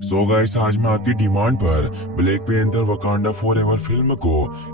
So guys, आज मैं आपकी डिमांड पर black panther Wakanda forever film को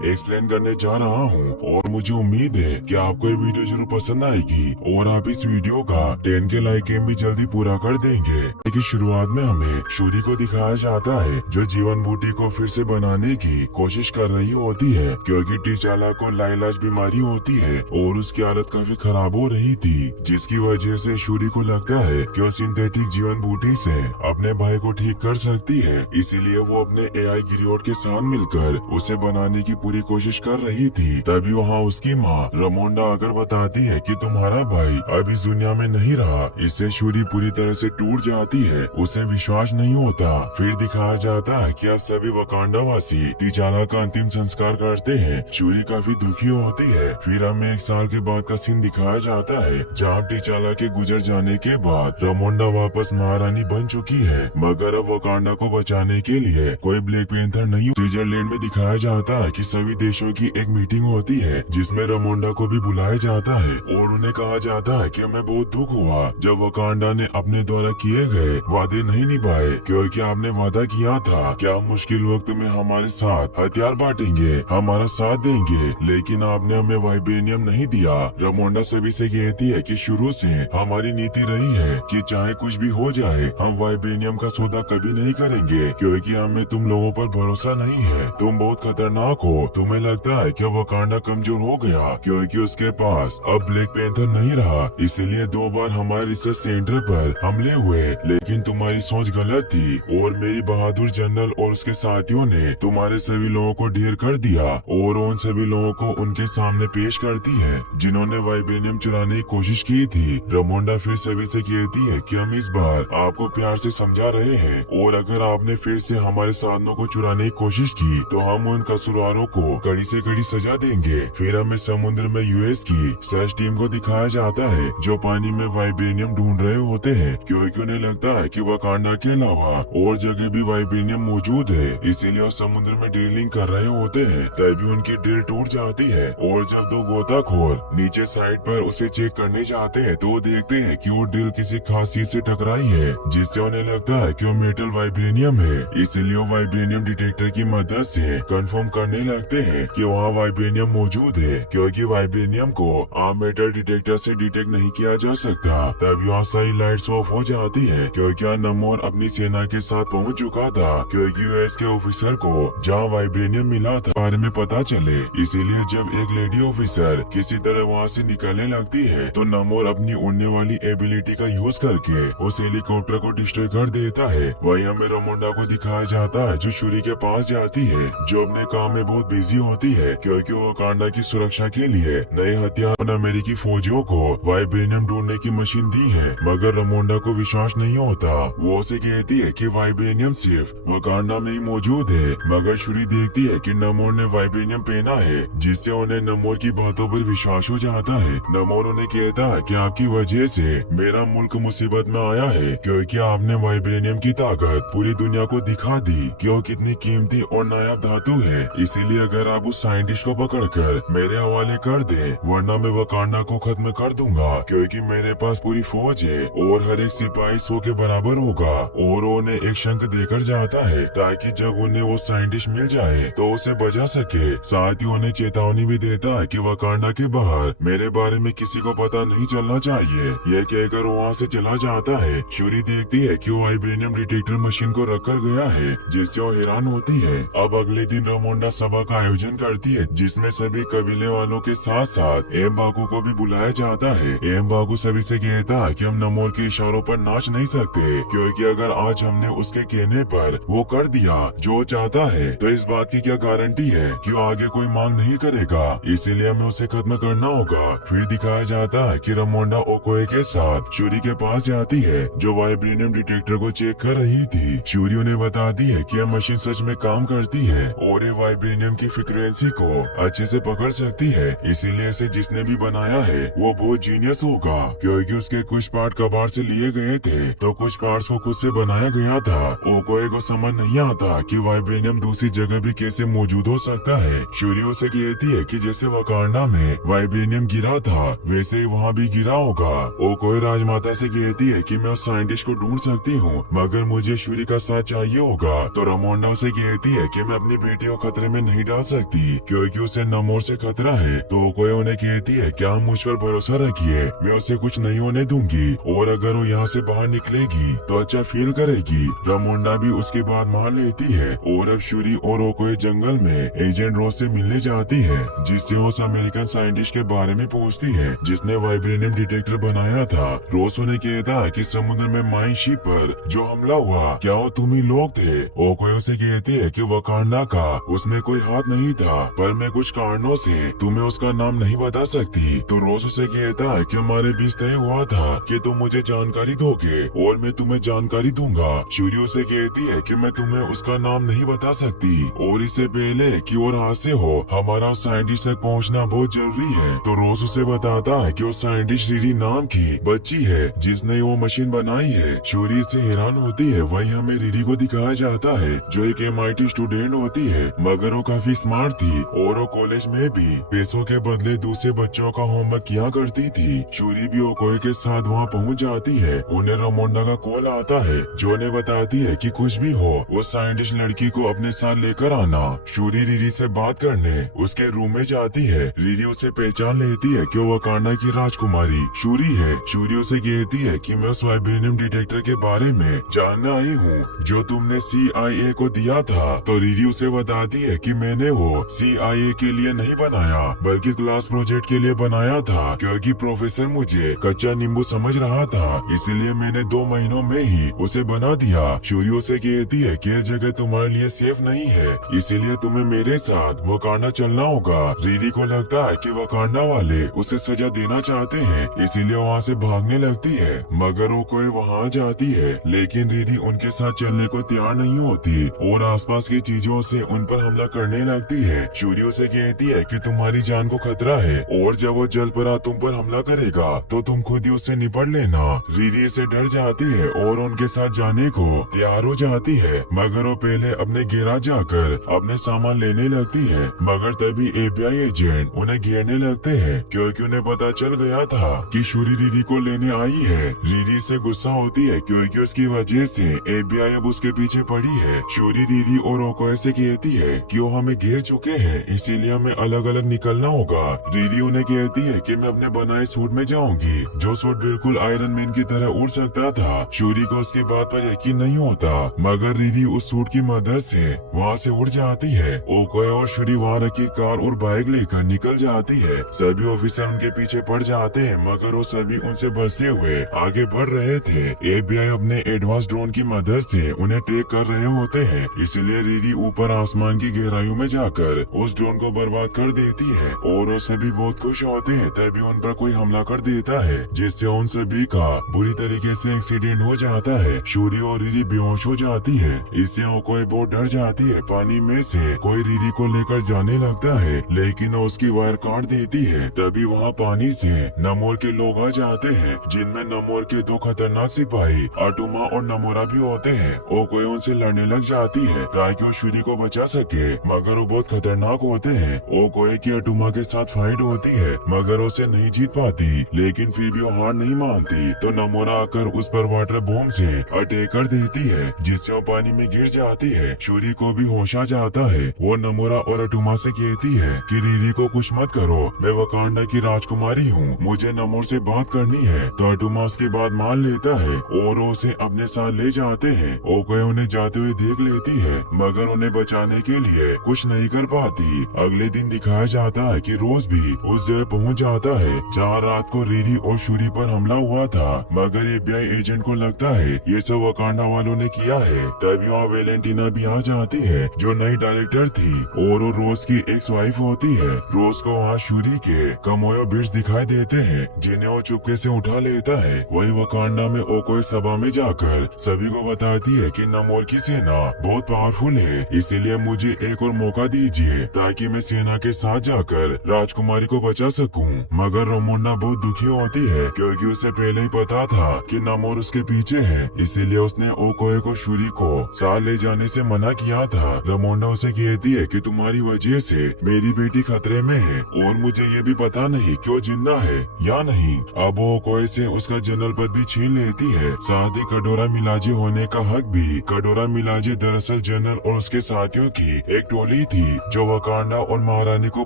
एक्सप्लेन करने जा रहा हूं और मुझे उम्मीद है कि आपको ये वीडियो जरूर पसंद आएगी और आप इस वीडियो का 10 के लाइक एम भी जल्दी पूरा कर देंगे। लेकिन शुरुआत में हमें शूरी को दिखाया जाता है जो जीवन बूटी को फिर से बनाने की कोशिश कर रही होती है क्योंकि टीचाला को लाइलाज बीमारी होती है और उसकी हालत काफी खराब हो रही थी, जिसकी वजह से शूरी को लगता है कि वो सिंथेटिक जीवन बूटी से अपने भाई को ठीक कर सकती है। इसीलिए वो अपने एआई ग्रियोट के साथ मिलकर उसे बनाने की पूरी कोशिश कर रही थी। तभी वहाँ उसकी माँ रमोंडा आकर बताती है कि तुम्हारा भाई अब इस दुनिया में नहीं रहा। इससे शूरी पूरी तरह से टूट जाती है, उसे विश्वास नहीं होता। फिर दिखाया जाता है कि अब सभी वकांडा वासी टीचाला का अंतिम संस्कार करते हैं। शूरी काफी दुखी होती है। फिर हमें 1 साल के बाद का सीन दिखाया जाता है जहाँ टीचाला के गुजर जाने के बाद रमोंडा वापस महारानी बन चुकी है, मगर अब वकांडा को बचाने के लिए कोई ब्लैक पैंथर नहीं। स्विट्जरलैंड में दिखाया जाता है कि सभी देशों की एक मीटिंग होती है जिसमें रमोंडा को भी बुलाया जाता है और उन्हें कहा जाता है कि हमें बहुत दुख हुआ जब वकांडा ने अपने द्वारा किए गए वादे नहीं निभाए, क्योंकि आपने वादा किया था कि आप मुश्किल वक्त में हमारे साथ हथियार बांटेंगे, हमारा साथ देंगे, लेकिन आपने हमें वाइब्रेनियम नहीं दिया। रमोंडा सभी से कहती है कि शुरू से हमारी नीति रही है कि चाहे कुछ भी हो जाए हम वाइब्रेनियम का सौदा कभी नहीं करेंगे, क्योंकि हमें तुम लोगों पर भरोसा नहीं है। तुम बहुत खतरनाक हो। तुम्हें लगता है कि वकांडा कमजोर हो गया क्योंकि उसके पास अब ब्लैक पैंथर नहीं रहा, इसलिए 2 बार हमारे रिसर्च सेंटर पर हमले हुए, लेकिन तुम्हारी सोच गलत थी और मेरी बहादुर जनरल और उसके साथियों ने तुम्हारे सभी लोगों को ढेर कर दिया और उन सभी लोगों को उनके सामने पेश करती है जिन्होंने वाइब्रेनियम चुराने की कोशिश की थी। रमोंडा फिर सभी से कहती है कि हम इस बार आपको प्यार से समझा रहे हैं और अगर आपने फिर से हमारे साधनों को चुराने की कोशिश की तो हम उन कसूरवारों को कड़ी से कड़ी सजा देंगे। फिर हमें समुद्र में यूएस की सर्च टीम को दिखाया जाता है जो पानी में वाइब्रेनियम ढूंढ रहे होते हैं, क्योंकि उन्हें लगता है कि वकांडा के अलावा और जगह भी वाइब्रेनियम मौजूद है, इसीलिए वो समुद्र में ड्रिलिंग कर रहे होते हैं। तभी उनकी ड्रिल टूट जाती है और जब 2 गोताखोर नीचे साइड पर उसे चेक करने जाते हैं तो देखते हैं कि वो ड्रिल किसी खास चीज से टकराई है, जिससे उन्हें लगता है कि वो मेटल वाइब्रेनियम है। इसीलिए वो वाइब्रेनियम डिटेक्टर की मदद से कंफर्म करने लगते हैं कि वहाँ वाइब्रेनियम मौजूद है, क्योंकि वाइब्रेनियम को आम मेटल डिटेक्टर से डिटेक्ट नहीं किया जा सकता। तब यहाँ सारी लाइट्स ऑफ हो जाती है क्योंकि नमोर अपनी सेना के साथ पहुँच चुका था, क्योंकि यूएस के ऑफिसर को जहाँ वाइब्रेनियम मिला था बारे में पता चले। इसीलिए जब एक लेडी ऑफिसर किसी तरह वहाँ से निकलने लगती है तो नमोर अपनी उड़ने वाली एबिलिटी का यूज करके उस हेलीकॉप्टर को डिस्ट्रॉय कर देता है। वही हमें रमोंडा को दिखाया जाता है जो शूरी के पास जाती है, जो अपने काम में बहुत बिजी होती है क्योंकि वो वकांडा की सुरक्षा के लिए नए हथियार अमेरिकी फौजियों को वाइब्रेनियम ढूंढने की मशीन दी है, मगर रमोंडा को विश्वास नहीं होता। वो उसे कहती है कि वाइब्रेनियम सिर्फ वकांडा में ही मौजूद है, मगर शूरी देखती है कि नमोर ने वाइब्रेनियम पहना है, जिससे उन्हें नमोर की बातों पर विश्वास हो जाता है। नमोर उन्हें कहता है कि आपकी वजह से मेरा मुल्क मुसीबत में आया है, क्योंकि आपने वाइब्रेनियम की ताकत पूरी दुनिया को दिखा दी कि वो कितनी कीमती और नायाब धातु है। इसीलिए अगर आप उस साइंटिस्ट को पकड़कर मेरे हवाले कर दे, वरना मैं वकांडा को खत्म कर दूंगा, क्योंकि मेरे पास पूरी फौज है और हर एक सिपाही 100 के बराबर होगा। और उन्हें एक शंख देकर जाता है ताकि जब उन्हें वो साइंटिस्ट मिल जाए तो उसे बचा सके। साथ ही उन्हें चेतावनी भी देता है कि वकांडा के बाहर मेरे बारे में किसी को पता नहीं चलना चाहिए। यह कहकर वहाँ से चला जाता है। शूरी देखती है कि वो वाइब्रेनियम डिटेक्टर मशीन को रखकर गया है, जिससे वो हैरान होती है। अब अगले दिन रमोंडा सभा का आयोजन करती है जिसमें सभी कबीले वालों के साथ साथ एम बाकू को भी बुलाया जाता है। एम बाकू सभी से कहता है कि हम नमोर के इशारों पर नाच नहीं सकते, क्योंकि अगर आज हमने उसके कहने पर वो कर दिया जो चाहता है तो इस बात की क्या गारंटी है कि वो आगे कोई मांग नहीं करेगा। इसीलिए हमें उसे खत्म करना होगा। फिर दिखाया जाता है कि रमोंडा ओकोए के साथ शूरी के पास जाती है जो वाइब्रेनियम डिटेक्टर को चेक कर रही थी। शूरी उन्हें बताती है कि यह मशीन सच में काम करती है और ये वाइब्रेनियम की फ्रीक्वेंसी को अच्छे से पकड़ सकती है, इसीलिए इसे जिसने भी बनाया है वो बहुत जीनियस होगा, क्योंकि उसके कुछ पार्ट कबाड़ से लिए गए थे तो कुछ पार्ट्स को खुद से बनाया गया था। ओकोए को समझ नहीं आता कि वाइब्रेनियम दूसरी जगह भी कैसे मौजूद हो सकता है। शूरी उसे कहती है कि जैसे वकांडा में वाइब्रेनियम गिरा था वैसे ही वहाँ भी गिरा होगा। ओकोए राजमाता से कहती है कि मैं उस साइंटिस्ट को ढूंढ सकती हूँ, मगर मुझे शूरी का साथ चाहिए होगा। तो रामोंडा उसे कहती है कि मैं अपनी बेटी को खतरे में नहीं डाल सकती क्योंकि उसे नमोर से खतरा है। तो कोई उन्हें कहती है कि आप मुझ पर भरोसा रखिए, मैं उसे कुछ नहीं होने दूंगी और अगर वो यहाँ से बाहर निकलेगी तो अच्छा फील करेगी। रामोंडा भी उसकी बात मान लेती है और अब शूरी और ओकोए जंगल में एजेंट रोज से मिलने जाती है, जिससे उस अमेरिकन साइंटिस्ट के बारे में पूछती है जिसने वाइब्रेनियम डिटेक्टर बनाया था। रोज उन्हें कहता है कि समुद्र में माइन शिप पर जो हमला हुआ क्या वो तुम ही लोग थे। ओकोए उसे कहती है कि वकांडा का उसमें कोई हाथ नहीं था, पर मैं कुछ कारणों से तुम्हें उसका नाम नहीं बता सकती। तो रोज उसे कहता है कि हमारे बीच तय हुआ था कि तुम मुझे जानकारी दोगे और मैं तुम्हें जानकारी दूंगा। शूरी उसे कहती है कि मैं तुम्हें उसका नाम नहीं बता सकती और इससे पहले कि वो हाथ से हो हमारा उस साइंटिस्ट तक पहुंचना बहुत जरूरी है। तो रोज उसे बताता है कि वो साइंटिस्ट रीरी नाम की बच्ची है जिसने वो मशीन बनाई है। शूरी इससे हैरान होती है। वहीं हमें रीरी को दिखाया जाता है जो एक MIT स्टूडेंट होती है, मगर वो काफी स्मार्ट थी और वो कॉलेज में भी पैसों के बदले दूसरे बच्चों का होमवर्क किया करती थी। शूरी भी ओकोए के साथ वहाँ पहुँच जाती है। उन्हें रामोंडा का कॉल आता है जो उन्हें बताती है कि कुछ भी हो वो साइंटिस्ट लड़की को अपने साथ लेकर आना। शूरी रीरी से बात करने उसके रूम में जाती है। रीरी उसे पहचान लेती है कि वो वकांडा की राजकुमारी शूरी है। शूरी उसे कहती है कि मैं उस वाइब्रेनियम डिटेक्टर के बारे में जानने आई हूँ जो तुमने CIA को दिया था। तो रीरी उसे बताती है कि मैंने वो CIA के लिए नहीं बनाया बल्कि क्लास प्रोजेक्ट के लिए बनाया था क्योंकि प्रोफेसर मुझे कच्चा नींबू समझ रहा था, इसीलिए मैंने 2 महीनों में ही उसे बना दिया। शूरी उसे कहती है कि यह जगह तुम्हारे लिए सेफ नहीं है, इसीलिए तुम्हें मेरे साथ वकांडा चलना होगा। रीरी को लगता है कि वकांडा वाले उसे सजा देना चाहते हैं, इसीलिए वहाँ से भागने लगती है, मगर वो कोई वहाँ जाती है लेकिन रीरी उनके साथ चलने को तैयार नहीं होती और आसपास की चीजों से उन पर हमला करने लगती है। शूरी उसे कहती है कि तुम्हारी जान को खतरा है और जब वो जल पर तुम पर हमला करेगा तो तुम खुद ही उससे निपट लेना। रीरी से डर जाती है और उनके साथ जाने को तैयार हो जाती है, मगर वो पहले अपने गैराज जाकर अपने सामान लेने लगती है। मगर तभी FBI एजेंट उन्हें घेरने लगते हैं क्योंकि उन्हें पता चल गया था कि शूरी रीरी को लेने आई है। रीरी से गुस्सा होती है क्योंकि उसकी वजह से FBI अब उसके पीछे पड़ी है। शूरी रीरी और ओकोए से कहती है कि वो हमें घेर चुके हैं, इसीलिए हमें अलग अलग निकलना होगा। रीरी उन्हें कहती है कि मैं अपने बनाए सूट में जाऊंगी, जो सूट बिल्कुल आयरन मैन की तरह उड़ सकता था। शूरी को उसकी बात पर यकीन नहीं होता, मगर रीरी उस सूट की मदद से वहाँ से उड़ जाती है। ओकोए और शूरी वहाँ रखी कार और बाइक लेकर निकल जाती है। सभी ऑफिसर उनके पीछे पड़ जाते हैं, मगर वो सभी उनसे बचते हुए आगे बढ़ रहे थे। FBI अपने एडवांस ड्रोन की मदद से उन्हें ट्रैक कर रहे होते हैं, इसलिए रीरी ऊपर आसमान की गहराइयों में जाकर उस ड्रोन को बर्बाद कर देती है और वो सभी बहुत खुश होते हैं। तभी उन पर कोई हमला कर देता है जिससे उन सभी का बुरी तरीके से एक्सीडेंट हो जाता है। शूरी और रीरी बेहोश हो जाती है। इससे ओकोए बहुत डर जाती है। पानी में से कोई रीरी को लेकर जाने लगता है लेकिन वो उसकी वायर काट देती है। तभी वहाँ पानी से नमोर के लोग आ जाते हैं, जिनमें नमोर के 2 खतरनाक सिपाही अटुमा और नमोरा भी होते हैं। ओकोए उनसे लड़ने लग जाती है ताकि वो शूरी को बचा सके, मगर वो बहुत खतरनाक होते हैं। ओकोए की अटुमा के साथ फाइट होती है, मगर उसे नहीं जीत पाती, लेकिन फिर भी वो हार नहीं मानती। तो नमोरा आकर उस पर वाटर बॉम्ब से अटैक कर देती है, जिससे वो पानी में गिर जाती है। शूरी को भी होश आ जाता है। वो नमोरा और अटुमा से कहती है कि रीरी को कुछ मत करो, मैं वकांडा की राजकुमारी हूँ, मुझे नमोर से बात करनी है। तो अटुमा उसकी बात मान लेता है और वो उसे अपने साथ ले जाते हैं। ओकोए उन्हें जाते हुए देख लेती है, मगर उन्हें बचाने के लिए कुछ नहीं कर पाती। अगले दिन दिखाया जाता है कि रोज भी उस जगह पहुंच जाता है जहाँ रात को रीरी और शूरी पर हमला हुआ था, मगर FBI एजेंट को लगता है ये सब वकांडा वालों ने किया है। तभी वहाँ वेलेंटिना भी आ जाती है जो नई डायरेक्टर थी और वो रोज की एक्स वाइफ होती है। रोज को वहाँ शूरी के कमोयो बिट्स दिखाई देते हैं जिन्हें वो चुपके से उठा लेता है। वही वकांडा में ओकोए सभा में जाकर सभी को बताती है कि नमोर की सेना बहुत पावरफुल है, इसीलिए मुझे एक और मौका दीजिए ताकि मैं सेना के साथ जाकर राजकुमारी को बचा सकूं। मगर रामोंडा बहुत दुखी होती है क्योंकि उसे पहले ही पता था कि नमोर उसके पीछे है, इसीलिए उसने ओकोए को शूरी को साथ ले जाने से मना किया था। रामोंडा उसे कहती है कि तुम्हारी वजह से मेरी बेटी खतरे में है और मुझे ये भी पता नहीं कि वो जिंदा है या नहीं। अब वो ओकोए से उसका जनरल पद भी छीन लेती है, साथ ही कटोरा मिलाजे राज्य होने का हक भी। कटोरा मिलाजे दरअसल जनरल और उसके साथियों की एक टोली थी जो वकांडा और महारानी को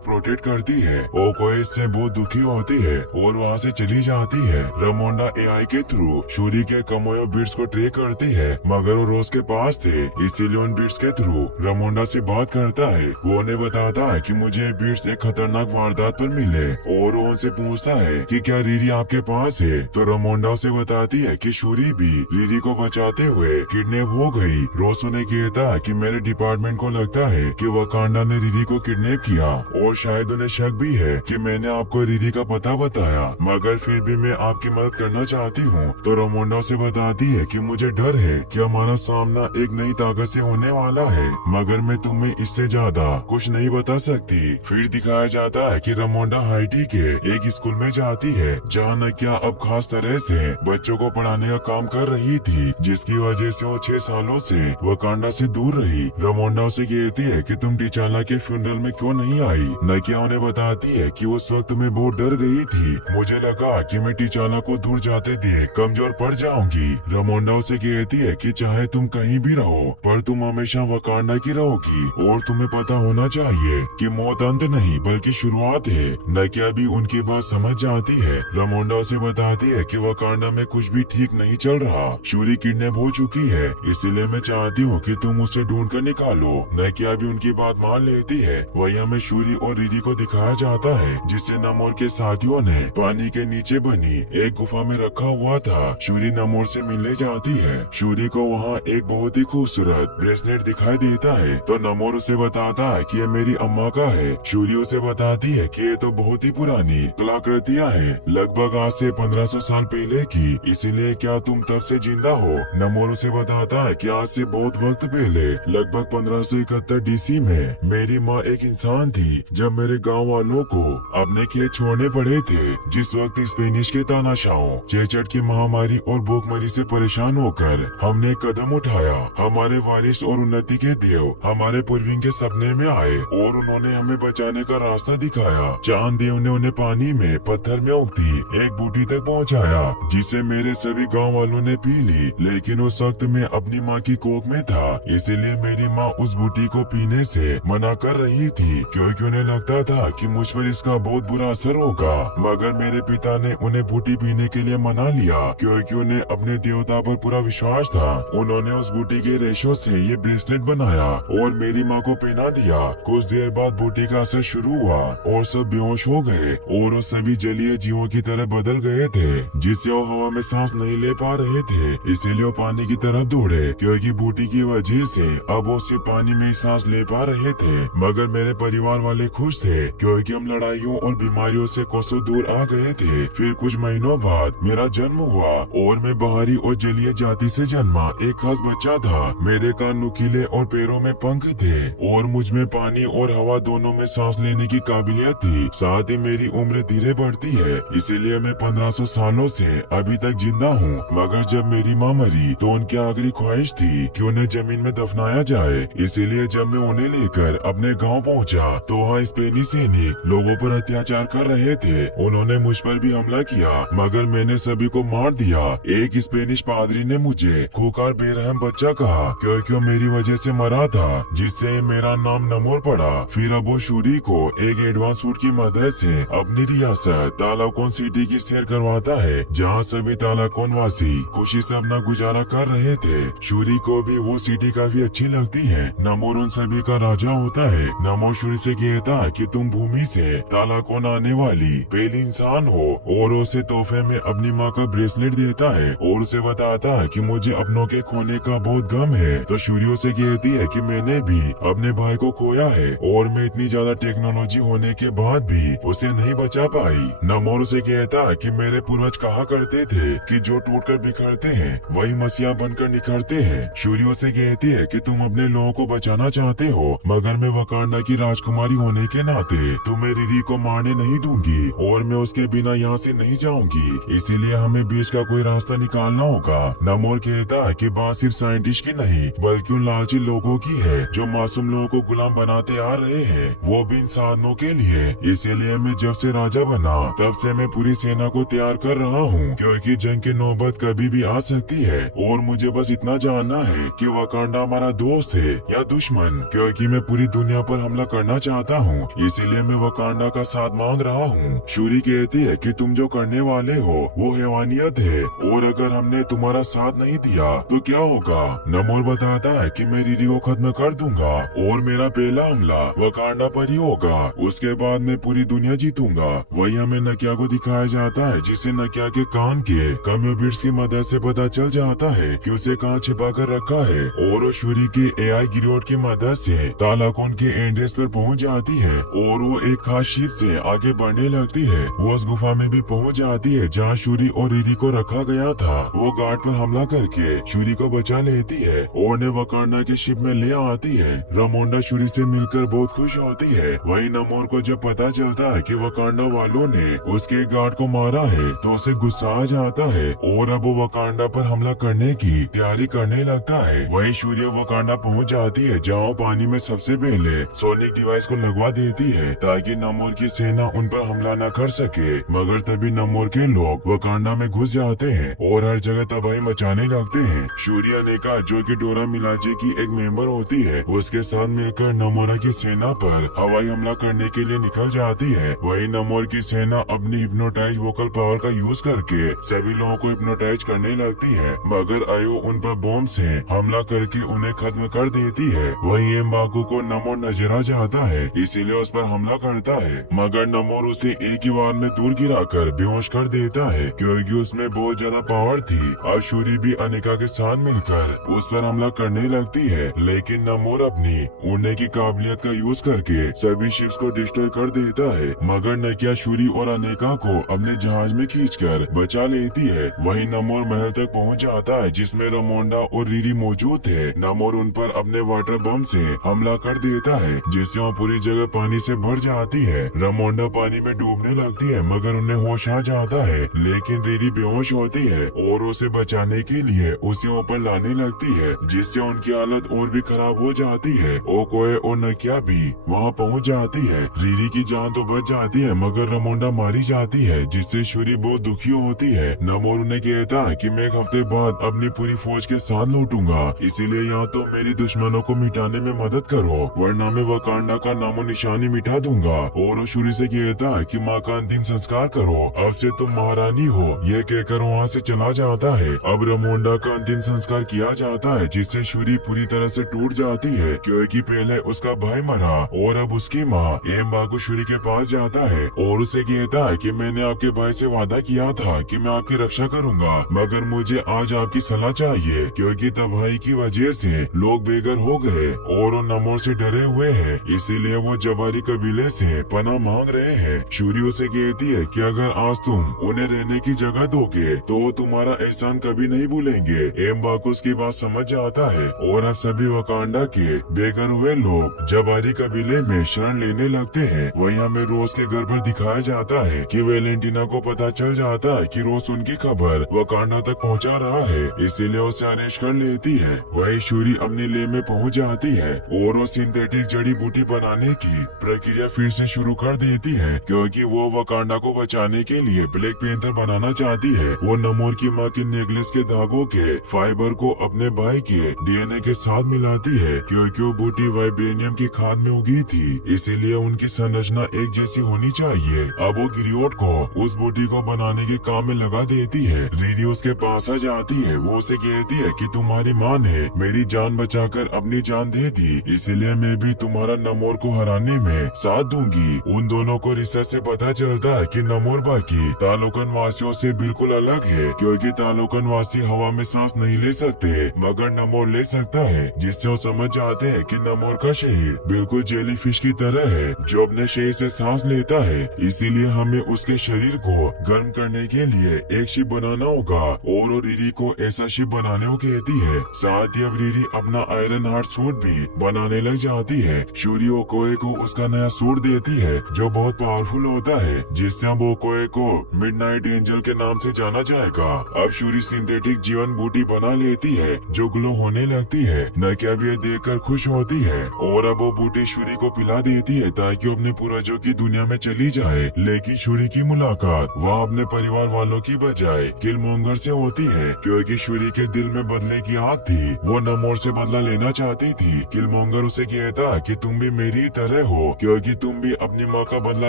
प्रोटेक्ट करती है। ओको इससे बहुत दुखी होती है और वहाँ से चली जाती है। रमोंडा एआई के थ्रू शूरी के कमोयो बिट्स को ट्रैक करती है, मगर वो रोज के पास थे, इसीलिए उन बिट्स के थ्रू रमोंडा से बात करता है। वो उन्हें बताता है कि मुझे बिट्स एक खतरनाक वारदात पर मिले और वो उनसे पूछता है कि क्या रीरी आपके पास है। तो रमोंडा उसे बताती है कि शूरी भी रीरी को बचाते हुए किडनैप हो गई। रोज उन्हें कहता है कि मेरे डिपार्टमेंट को लगता है कि वकांडा ने रीरी को किडनैप किया और शायद उन्हें शक भी है कि मैंने आपको रीरी का पता बताया, मगर फिर भी मैं आपकी मदद करना चाहती हूँ। तो रमोंडा उसे बताती है कि मुझे डर है कि हमारा सामना एक नई ताकत से होने वाला है, मगर मैं तुम्हें इससे ज्यादा कुछ नहीं बता सकती। फिर दिखाया जाता है कि रमोंडा हाइटी के एक स्कूल में जाती है जहाँ नकिया अब खास तरह से बच्चों को पढ़ाने का काम कर रही थी, जिसकी वजह से वो 6 सालों से वकांडा से दूर रही। रमोंडा उसे कहती है कि तुम टिचाला के फ्यूनरल में क्यों नहीं आई। नकिया उन्हें बताती है कि उस वक्त मैं बहुत डर गई थी, मुझे लगा कि मैं टिचाला को दूर जाते देख कमजोर पड़ जाऊंगी। रमोंडा उसे कहती है कि चाहे तुम कहीं भी रहो पर तुम हमेशा वकांडा की रहोगी और तुम्हें पता होना चाहिए कि मौत अंत नहीं बल्कि शुरुआत है। नकिया भी उनकी बात समझ जाती है। रमोंडा उसे बताती है कि वकांडा में कुछ भी ठीक नहीं चल रहा, शूरी किडनैप हो चुकी है, इसीलिए मैं चाहती हूँ कि तुम उसे ढूंढ कर निकालो। नकिया भी उनकी बात मान लेती है। वही हमें शूरी और रीरी को दिखाया जाता है जिसे नमोर के साथियों ने पानी के नीचे बनी एक गुफा में रखा हुआ था। शूरी नमोर से मिलने जाती है। शूरी को वहाँ एक बहुत ही खूबसूरत ब्रेसलेट दिखाई देता है तो नमोर उसे बताता है कि ये मेरी अम्मा का है। शूरी उसे बताती है कि ये तो बहुत ही पुरानी कलाकृतियाँ है, लगभग आज से 1500 साल पहले की, इसीलिए क्या तुम तब से जिंदा हो। नमोर उसे बताता है कि आज से बहुत वक्त पहले लगभग 1571 डीसी में मेरी माँ एक इंसान थी जब मेरे गांव वालों को अपने खेत छोड़ने पड़े थे, जिस वक्त स्पेनिश के तानाशाहों, चेचट की महामारी और भूखमरी से परेशान होकर हमने कदम उठाया। हमारे वारिस और उन्नति के देव हमारे पूर्वज के सपने में आए और उन्होंने हमें बचाने का रास्ता दिखाया। चांद देव ने उन्हें पानी में पत्थर में उगती एक बूटी तक पहुंचाया, जिसे मेरे सभी गांव वालों ने पी ली, लेकिन उस वक्त मैं अपनी माँ की कोख में था, इसीलिए मेरी माँ उस बूटी को पीने से मना कर रही थी क्योंकि उन्हें लगता था कि मुझ पर इसका बहुत बुरा असर होगा। मगर मेरे पिता ने उन्हें बूटी पीने के लिए मना लिया क्योंकि उन्हें अपने देवता पर पूरा विश्वास था। उन्होंने उस बूटी के रेशों से ये ब्रेसलेट बनाया और मेरी माँ को पहना दिया। कुछ देर बाद बूटी का असर शुरू हुआ और सब बेहोश हो गए और वो सभी जलीय जीवों की तरह बदल गए थे, जिससे वो हवा में सांस नहीं ले पा रहे थे, इसीलिए वो पानी की तरफ दौड़े क्योंकि बूटी की वजह से अब वो सिर्फ पानी में ही सांस ले पा रहे थे। मगर मेरे परिवार वाले खुश थे क्योंकि हम लड़ाइयों और बीमारियों से कोसों दूर आ गए थे। फिर कुछ महीनों बाद मेरा जन्म हुआ और मैं बाहरी और जलीय जाति से जन्मा एक खास बच्चा था। मेरे कान नुकीले और पैरों में पंख थे और मुझ में पानी और हवा दोनों में सांस लेने की काबिलियत थी। साथ ही मेरी उम्र धीरे बढ़ती है, इसीलिए मैं 1500 सालों से अभी तक जिंदा हूँ। मगर जब मेरी माँ मरी तो उनकी आखिरी ख्वाहिश थी कि उन्हें जमीन में दफनाया जाए, इसीलिए जब मैं उन्हें लेकर अपने गांव पहुंचा तो वहाँ स्पेनी सैनिक लोगों पर अत्याचार कर रहे थे। उन्होंने मुझ पर भी हमला किया मगर मैंने सभी को मार दिया। एक स्पेनिश पादरी ने मुझे खूंखार बेरहम बच्चा कहा क्योंकि वो मेरी वजह से मरा था, जिससे मेरा नाम नमोर पड़ा। फिर अब वो शूरी को एक एडवांस सूट की मदद से अपनी रियासत तालाकोन सिटी की सैर करवाता है, जहाँ सभी तालाकोन वासी खुशी से अपना गुजारा कर रहे थे। शूरी को भी वो सिटी काफी अच्छी लगती है। नमोर उन सभी का राजा होता है। नमोर शूरी से कहता है कि तुम भूमि से तालाकोन आने वाली पहली इंसान हो और उसे तोहफे में अपनी माँ का ब्रेसलेट देता है और उसे बताता है कि मुझे अपनों के खोने का बहुत गम है। तो शूरी उसे कहती है कि मैंने भी अपने भाई को खोया है और मैं इतनी ज्यादा टेक्नोलॉजी होने के बाद भी उसे नहीं बचा पाई। नमोर उसे कहता है कि मेरे पूर्वज कहा करते थे कि जो टूटकर बिखरते हैं वही मसीहा बनकर निखरते हैं। शूरी उसे कहती है कि तुम अपने लोगों को बचाना चाहते हो, मगर मैं वकांडा की राजकुमारी होने के नाते तुम्हें रीरी को मारने नहीं दूंगी और मैं उसके बिना यहाँ से नहीं जाऊंगी, इसीलिए हमें बीच का कोई रास्ता निकालना होगा। नमोर कहता है कि बात सिर्फ साइंटिस्ट की नहीं बल्कि उन लालची लोगों की है जो मासूम लोगों को गुलाम बनाते आ रहे हैं, वो भी इंसानों के लिए। इसीलिए मैं जब से राजा बना तब से मैं पूरी सेना को तैयार कर रहा हूँ क्योंकि जंग की नौबत कभी भी आ सकती है। और मुझे बस इतना जानना है कि वकांडा हमारा दोस्त है या दुश्मन, क्योंकि मैं पूरी दुनिया पर हमला करना चाहता हूँ, इसीलिए मैं वकांडा का साथ मांग रहा हूँ। शूरी कहती है कि तुम जो करने वाले हो वो हैवानियत है, और अगर हमने तुम्हारा साथ नहीं दिया तो क्या होगा। नमोर बताता है कि मैं रीरी को खत्म कर दूंगा और मेरा पहला हमला वकांडा पर ही होगा, उसके बाद मैं पूरी दुनिया जीतूंगा। वही हमें नकिया को दिखाया जाता है, जिसे नकिया के कान के कम्यूबिट्स की मदद से पता चल जाता है कि उसे कहाँ छिपा कर रखा है, और वो शूरी के एआई गिरोड की मदद से तालाकोन के एंड्रेस पर पहुंच जाती है और वो एक खास शिप से आगे बढ़ने लगती है। वो उस गुफा में भी पहुंच जाती है जहाँ शूरी और रीरी को रखा गया था। वो गार्ड पर हमला करके शूरी को बचा लेती है और ने वकांडा के शिप में ले आती है। रामोंडा शूरी से मिलकर बहुत खुश होती है। वही नमोर को जब पता चलता है कि वकांडा वालों ने उसके गार्ड को मारा है तो उसे गुस्सा आ जाता है और अब वो वकांडा पर हमला करने की तैयारी करने लगता है। वही शूरी वकांडा पहुंच जाती है जहाँ वो पानी में सबसे पहले सोनिक डिवाइस को लगवा देती है ताकि नमोर की सेना उन पर हमला न कर सके, मगर तभी नमोर के लोग वकांडा में घुस जाते हैं और हर जगह तबाही मचाने लगते हैं। शूरी अनेका जो कि डोरा मिलाजे की एक मेंबर होती है, उसके साथ मिलकर नमोरा की सेना पर हवाई हमला करने के लिए निकल जाती है। वही नमोर की सेना अपनी हिप्नोटाइज वोकल पावर का यूज करके सभी लोगों को हिप्नोटाइज करने लगती है, मगर आयो उन पर बॉम्ब से हमला करके उन्हें खत्म कर देती है। वही एम्बाकू को नमोर नजर आ जाता है, इसीलिए उस पर हमला करता है, मगर नमोर उसे एक ही बार में दूर गिराकर बेहोश कर देता है क्योंकि उसमें बहुत ज्यादा पावर थी। अब शूरी भी अनिका के साथ मिलकर उस पर हमला करने लगती है, लेकिन नमोर अपनी उड़ने की काबिलियत का यूज करके सभी शिप्स को डिस्ट्रॉय कर देता है, मगर नकिया शूरी और अनेका को अपने जहाज में खींचकर बचा लेती है। वही नमोर महल तक पहुंच जाता है जिसमें रामोंडा और रीरी मौजूद थे। नमोर उन पर अपने वाटर बम से हमला कर देता है जिससे वो पूरी जगह पानी से भर जाती है। रामोंडा पानी में डूबने लगती है मगर उन्हें होश आ जाता है, लेकिन रीरी बेहोश होती है और उसे बचाने के लिए उसे ऊपर लाने लगती है जिससे उनकी हालत और भी खराब हो जाती है। ओकोए और नकिया भी वहाँ पहुँच जाती है। रीरी की जान तो बच जाती है मगर रामोंडा मारी जाती है जिससे शूरी बहुत दुखी होती है। नमोर उन्हें कहता है कि मैं एक हफ्ते बाद अपनी पूरी फौज के साथ लौटूंगा, इसीलिए या तो मेरी दुश्मनों को मिटाने में मदद करो वरना मैं वकांडा का नामो निशानी मिटा दूंगा। और वो शूरी से कहता है कि माँ का अंतिम संस्कार करो, अब से तुम महारानी हो। ये कहकर वहाँ से चला जाता है। अब रामोंडा का अंतिम संस्कार किया जाता है जिससे शूरी पूरी तरह से टूट जाती है क्योंकि पहले उसका भाई मरा और अब उसकी माँ एम्बाकू शूरी के पास जाता है और उसे कहता है कि मैंने आपके भाई से वादा किया था कि मैं आपकी रक्षा करूंगा, मगर मुझे आज आपकी सलाह चाहिए क्योंकि तबाही की वजह से लोग बेघर हो गए और वो नमोर से डरे हुए हैं, इसीलिए वो जबारी कबीले से पनाह मांग रहे हैं। शूरी उसे कहती है कि अगर आज तुम उन्हें रहने की जगह दोगे तो वो तुम्हारा एहसान कभी नहीं भूलेंगे। एम्बाकू उसकी बात समझ जाता है और अब सभी वकांडा के बेघर हुए लोग जबारी कबीले में शरण लेने लगते हैं। वही हमें रोज के घर पर दिखाया जाता है कि वेलेंटिना को पता चल जाता है कि रोज उनकी खबर वकांडा तक पहुंचा रहा है, इसीलिए उसे अरेस्ट कर लेती है। वही शूरी अपनी ले में पहुंच जाती है और वो सिंथेटिक जड़ी बूटी बनाने की प्रक्रिया फिर से शुरू कर देती है क्योंकि वो वकांडा को बचाने के लिए ब्लैक पैंथर बनाना चाहती है। वो नमोर की माँ के नेकलेस के धागों के फाइबर को अपने भाई के डीएनए के साथ मिलाती है क्योंकि वो बूटी वाइब्रेनियम की खाद में उगी थी, इसीलिए उनकी संरचना एक जैसी होनी चाहिए। अब वो गिरियोट को उस बूटी को बनाने के काम में लगा देती है। रीरी उसके पास आ जाती है। वो उसे कहती है कि तुम्हारी माँ ने मेरी जान बचाकर अपनी जान दे दी, इसीलिए मैं भी तुम्हारा नमोर को हराने में साथ दूंगी। उन दोनों को रिसर्च से पता चलता है कि नमोर बाकी तालोकन वासियों से बिल्कुल अलग है क्योंकि तालोकन वासी हवा में सांस नहीं ले सकते मगर नमोर ले सकता है, जिससे वो समझ जाते हैं कि नमोर का शरीर बिल्कुल जेली फिश की तरह है जो अपने शरीर से सांस लेता है, इसीलिए हमें उसके शरीर को गर्म करने के लिए एक शिप बनाना होगा। और वो रीरी को ऐसा शिप बनाने को कहती है। साथ ही अब रीरी अपना आयरन हार्ट सूट भी बनाने लग जाती है। शूरी ओकोए को उसका नया सूट देती है जो बहुत पावरफुल होता है, जिससे अब ओकोए को मिडनाइट एंजल के नाम से जाना जाएगा। अब शूरी सिंथेटिक जीवन बूटी बना लेती है जो ग्लो होने लगती है। नकिया भी देखकर खुश होती है और अब वो बूटी शूरी को पिला देती है ताकि वो अपने पूर्वजों की दुनिया में चली जाए, लेकिन शूरी की मुलाकात वहाँ अपने परिवार वालों की बजाय किलमोंगर से होती है क्योंकि शूरी के दिल में बदले की आग थी। वो नमोर से बदला लेना चाहती थी। किलमोंगर उसे कहता कि तुम भी मेरी तरह हो, क्योंकि तुम भी अपनी माँ का बदला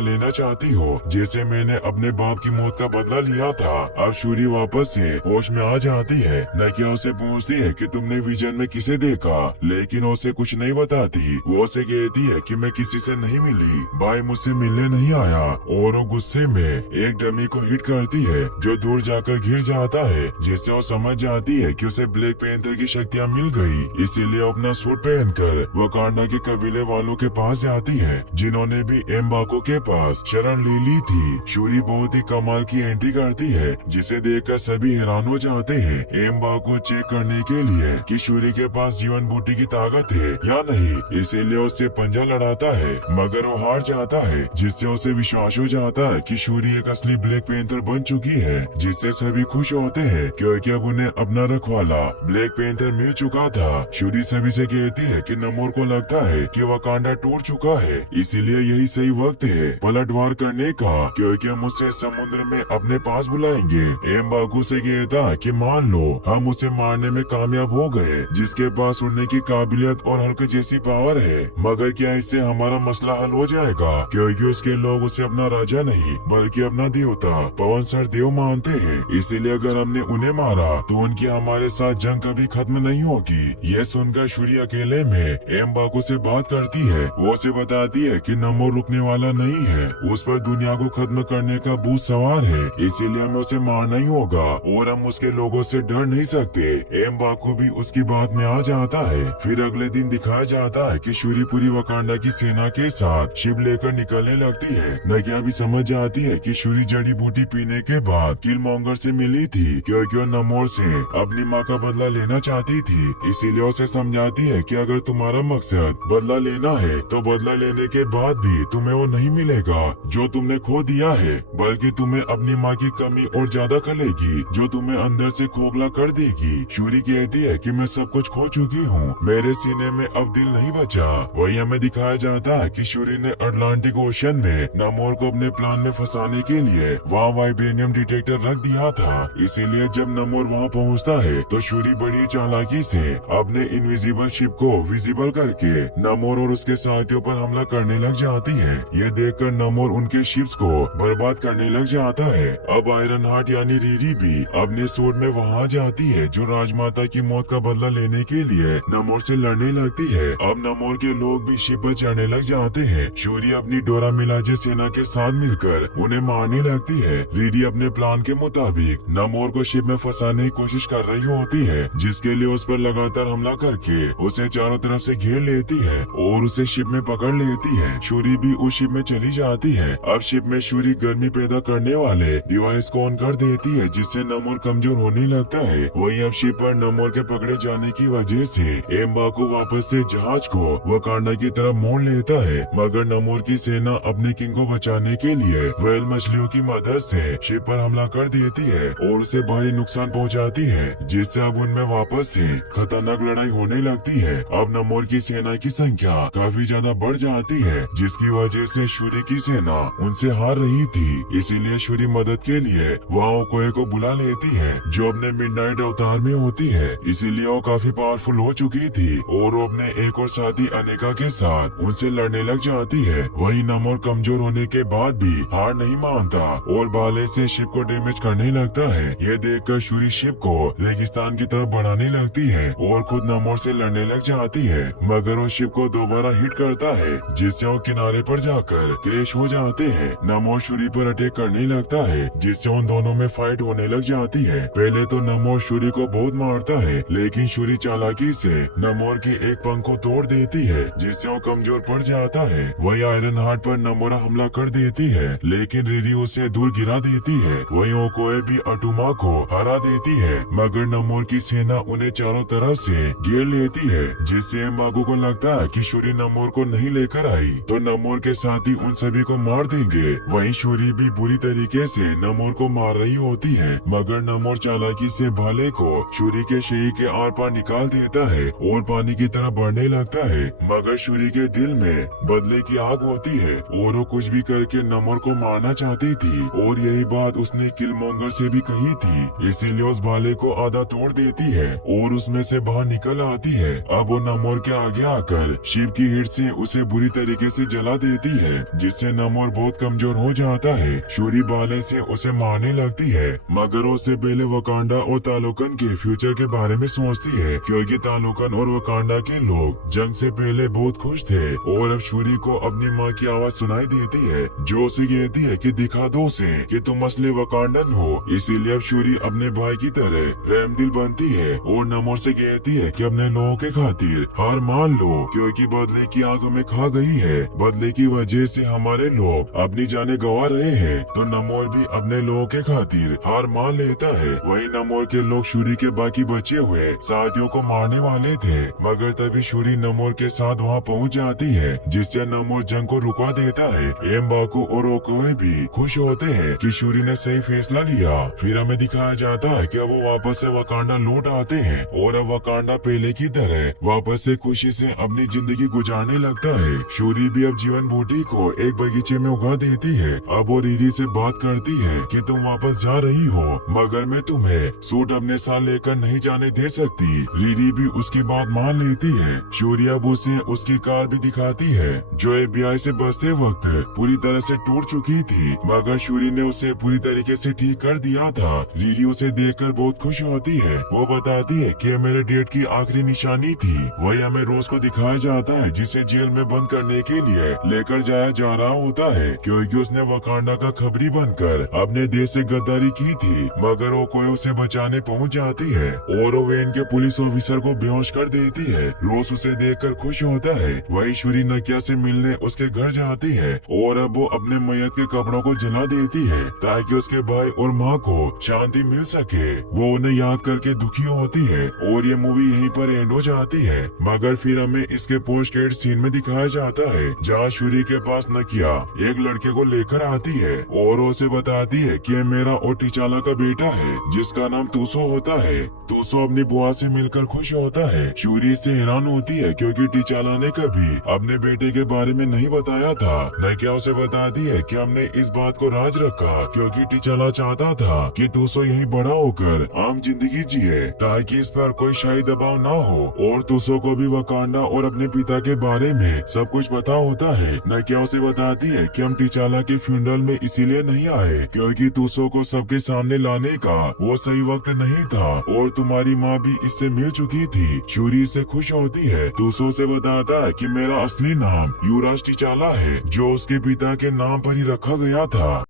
लेना चाहती हो, जैसे मैंने अपने बाप की मौत का बदला लिया था। अब शूरी वापस से होश में आ जाती है। नकिया उसे पूछती है कि तुमने विजन में किसे देखा, लेकिन उसे कुछ नहीं बताती। वो उसे कहती है कि मैं किसी से नहीं मिली, भाई मुझसे मिलने नहीं आया। और वो गुस्से में एक डमी को हिट करती है जो दूर जाकर गिर जाता है, जिससे वो समझ जाती है कि उसे ब्लैक पैंथर की शक्तियाँ मिल गई। इसीलिए अपना सूट पहनकर वकांडा के कबीले वालों के पास जाती है, जिन्होंने भी एम्बाको के पास शरण ले ली थी। शूरी बहुत ही कमाल की एंट्री करती है, जिसे देखकर सभी हैरान हो जाते हैं। एम्बाको चेक करने के लिए कि शूरी के पास जीवन बूटी की ताकत है या नहीं, इसीलिए उससे पंजा लड़ाता है, मगर वो हार जाता है, जिससे उसे विश्वास हो जाता है कि शूरी एक असली ब्लैक पैंथर बन चुकी है, जिससे सभी खुश होते हैं क्योंकि अब उन्हें अपना रखवाला ब्लैक पैंथर मिल चुका था। शूरी सभी से कहती है कि नमोर को लगता है कि वकांडा टूट चुका है, इसीलिए यही सही वक्त है पलटवार करने का, क्योंकि हम उसे समुद्र में अपने पास बुलाएंगे। एम्बाको से कहता है कि मान लो हम उसे मारने में कामयाब हो गए, जिसके पास उड़ने की काबिलियत और हल्क जैसी पावर है, मगर क्या इससे हमारा मसला हल हो जाएगा, क्योंकि उसके लोग उसे अपना राजा नहीं बल्कि अपना देवता पवन सर देव मानते हैं। इसीलिए अगर हमने उन्हें मारा तो उनकी हमारे साथ जंग कभी खत्म नहीं होगी। यह सुनकर शूरी अकेले में एम्बाको से बात करती है। वो उसे बताती है कि नमोर रुकने वाला नहीं है, उस पर दुनिया को खत्म करने का भूत सवार है, इसीलिए हमें उसे मारना ही होगा और हम उसके लोगों से डर नहीं सकते। एम्बाको भी उसकी बात में आ जाता है। फिर अगले दिन दिखाया जाता है कि शूरी पूरी वकांडा की सेना के साथ शिप लेकर निकलने लगती है। नकिया भी समझ जाती है कि शूरी जड़ी बूटी पीने के बाद किलमोंगर से मिली थी, क्योंकि वो नमोर से अपनी माँ का बदला लेना चाहती थी। इसीलिए उसे समझाती है कि अगर तुम्हारा मकसद बदला लेना है तो बदला लेने के बाद भी तुम्हें वो नहीं मिलेगा जो तुमने खो दिया है, बल्कि तुम्हें अपनी माँ की कमी और ज्यादा खलेगी जो तुम्हें अंदर से खोखला कर देगी। शूरी कहती है कि मैं सब कुछ खो चुकी हूँ, मेरे सीने में अब दिल नहीं बचा। वही हमें दिखाया जाता है कि शूरी ने अटलांटिक ओशन में नमोर को अपने प्लान में फंसाने के लिए वहाँ वाइब्रेनियम डिटेक्टर रख दिया था। इसीलिए जब नमोर वहाँ पहुँचता है तो शूरी बड़ी चालाकी से अपने इनविजिबल शिप को विजिबल करके नमोर और उसके साथियों पर हमला करने लग जाती है। ये देखकर नमोर उनके शिप्स को बर्बाद करने लग जाता है। अब आयरन हार्ट यानी रीरी भी अपने सूट में वहाँ जाती है, जो राजमाता की मौत का बदला लेने के लिए नमोर से लड़ने लगती है। अब नमोर के लोग भी शिप पर चढ़ने लग जाते हैं। शूरी अपनी डोरा मिलाजे सेना के साथ मिलकर उन्हें मारने लगती है। रीरी अपने प्लान के मुताबिक नमोर को शिप में फंसाने की कोशिश कर रही होती है, जिसके लिए उस पर लगातार हमला करके उसे चारों तरफ से घेर लेती है और उसे शिप में पकड़ लेती है। शूरी भी उस शिप में चली जाती है। अब शिप में शूरी गर्मी पैदा करने वाले डिवाइस को ऑन कर देती है, जिससे नमोर कमजोर होने लगता है। वही अब शिप पर नमोर के पकड़े जाने की वजह से एम्बाको वापस से जहाज को वकांडा की तरफ मोड़ लेता है, मगर नमोर की सेना अपने किंग को बचाने के लिए व्हेल मछलियों की मदद से शिप पर हमला कर देती है और उसे भारी नुकसान पहुंचाती है, जिससे अब उनमें वापस से खतरनाक लड़ाई होने लगती है। अब नमोर की सेना की संख्या काफी ज्यादा बढ़ जाती है, जिसकी वजह से शूरी की सेना उनसे हार रही थी। इसीलिए शूरी मदद के लिए वहाँ ओकोए को बुला लेती है, जो अपने मिडनाइट अवतार में होती है। इसीलिए वो काफी पावरफुल हो चुकी थी और वो अपने एक और साथी अनेका के साथ उनसे लड़ने लग जाती है। वही नमोर कमजोर होने के बाद भी हार नहीं मानता और भाले से शिप को डैमेज करने लगता है। ये देखकर शूरी शिप को रेगिस्तान की तरफ बढ़ाने लगती है और खुद नमोर से लड़ने लग जाती है, मगर वो शिप को दोबारा हिट करता है, जिससे वो किनारे पर जाकर क्रैश हो जाते हैं। नमोर शूरी पर अटैक करने लगता है, जिससे उन दोनों में फाइट होने लग जाती है। पहले तो नमोर शूरी को बहुत मारता है, लेकिन शूरी चालाकी से नमोर की एक पंख को तोड़ देती है, जिससे वो कमजोर पड़ जाता है। वही आयरन हार्ट पर नमोरा हमला कर देती है, लेकिन रिरी उसे दूर गिरा देती है। वही ओकोए भी अटुमा को हरा देती है, मगर नमोर की सेना उन्हें चारों तरफ से घेर लेती है, जिससे एम्बाको को लगता है कि शूरी नमोर को नहीं लेकर आई तो नमोर के साथी उन सभी को मार देंगे। वहीं शूरी भी बुरी तरीके से नमोर को मार रही होती है, मगर नमोर चालाकी से भाले को शूरी के शरीर के आर पार निकाल देता है और पानी की तरह बढ़ने लगता है। मगर शूरी के दिल में बदले की आग होती है और वो कुछ भी करके नमोर को मारना चाहती थी, और यही बात उसने किलमोंगर से भी कही थी। इसीलिए वो उस भाले को आधा तोड़ देती है और उसमें से बाहर निकल आती है। अब वो नमोर के आगे आकर शिव की हिट से उसे बुरी तरीके से जला देती है, जिससे नमोर बहुत कमजोर हो जाता है। शूरी भाले से उसे मारने लगती है, मगर उससे पहले वकांडा और तालोकन के फ्यूचर के बारे में सोचती है, क्योंकि तालोकन और वकांडा के लोग जंग से पहले बहुत खुश थे। और अब शूरी को अपनी माँ की आवाज सुनाई देती है, जो उसे कहती है कि दिखा दो उसे कि तुम असली वकांडन हो। इसीलिए अब शूरी अपने भाई की तरह रहमदिल बनती है और नमोर से कहती है कि अपने लोगों के खातिर हार मान लो, क्योंकि बदले की आग हमें खा गई है। बदले की वजह से हमारे लोग अपनी जानें गंवा रहे हैं। तो नमोर भी अपने लोगों के खातिर हार मान लेता है। वही नमोर के लोग शूरी के बाकी बचे हुए साथियों को मारने वाले थे, मगर तभी शूरी नमोर के साथ वहाँ पहुँच जाती है, जिससे नमोर जंग को रुका देता है। एम्बाकू और ओकोए भी खुश होते हैं कि शूरी ने सही फैसला लिया। फिर हमें दिखाया जाता है कि अब वो वापस से वकांडा लौट आते हैं और अब वकांडा पहले की तरह वापस से खुशी से अपनी जिंदगी गुजारने लगता है। शूरी भी अब जीवन बूटी को एक बगीचे में उगा देती है। अब वो रीरी से बात करती है कि तुम वापस जा रही हो, मगर मैं तुम्हें सूट अपने साथ लेकर नहीं जाने दे सकती। रीरी भी उसकी बात मान लेती है। शूरी अब उसे उसकी कार भी दिखाती है, जो FBI से बचते वक्त पूरी तरह से टूट चुकी थी, मगर शूरी ने उसे पूरी तरीके से ठीक कर दिया था। रीरी उसे देखकर बहुत खुश होती है। वो बताती है कि मेरे डेट की आखिरी निशानी थी। वही हमें रोज को दिखाया जाता है, जिसे जेल में बंद करने के लिए लेकर जाया जा रहा होता है, क्योंकि उसने वकांडा का खबरी बनकर अपने देश से गद्दारी की थी। मगर वो कोई उसे बचाने पहुंच जाती है और वो वेन के पुलिस ऑफिसर को बेहोश कर देती है। रोज उसे देखकर खुश होता है। वही शूरी नकिया से मिलने उसके घर जाती है और अब वो अपने मैयत के कपड़ों को जला देती है, ताकि उसके भाई और माँ को शांति मिल सके। वो उन्हें याद करके दुखी होती है और ये मूवी यहीं पर एंड हो जाती है। मगर फिर हमें इसके पोस्ट क्रेडिट सीन में दिखाया जाता है, जहाँ शूरी के पास नकिया एक लड़के को लेकर आती है और उसे बताती है कि ये मेरा और टिचाला का बेटा है, जिसका नाम तूसो होता है। तूसो अपनी बुआ से मिलकर खुश होता है। शूरी इससे हैरान होती है, क्योंकि टिचाला ने कभी अपने बेटे के बारे में नहीं बताया था। नकिया उसे बताती है कि हमने इस बात को राज रखा, क्योंकि टिचाला चाहता था कि तूसो यही बड़ा होकर आम जिंदगी जिए, ताकि इस पर कोई शाही दबाव ना हो। और तूसो को भी वकांडा और अपने पिता के बारे में सब कुछ पता होता है। नकिया उसे बताती है कि हम टिचाला के फ्यूनरल में इसीलिए नहीं आए, क्योंकि तूसो को सबके सामने लाने का वो सही वक्त नहीं था, और तुम्हारी माँ भी इससे मिल चुकी थी। शूरी इससे खुश होती है। तूसो से बताता है कि मेरा असली नाम युवराज टिचाला है, जो उसके पिता के नाम पर ही रखा गया था।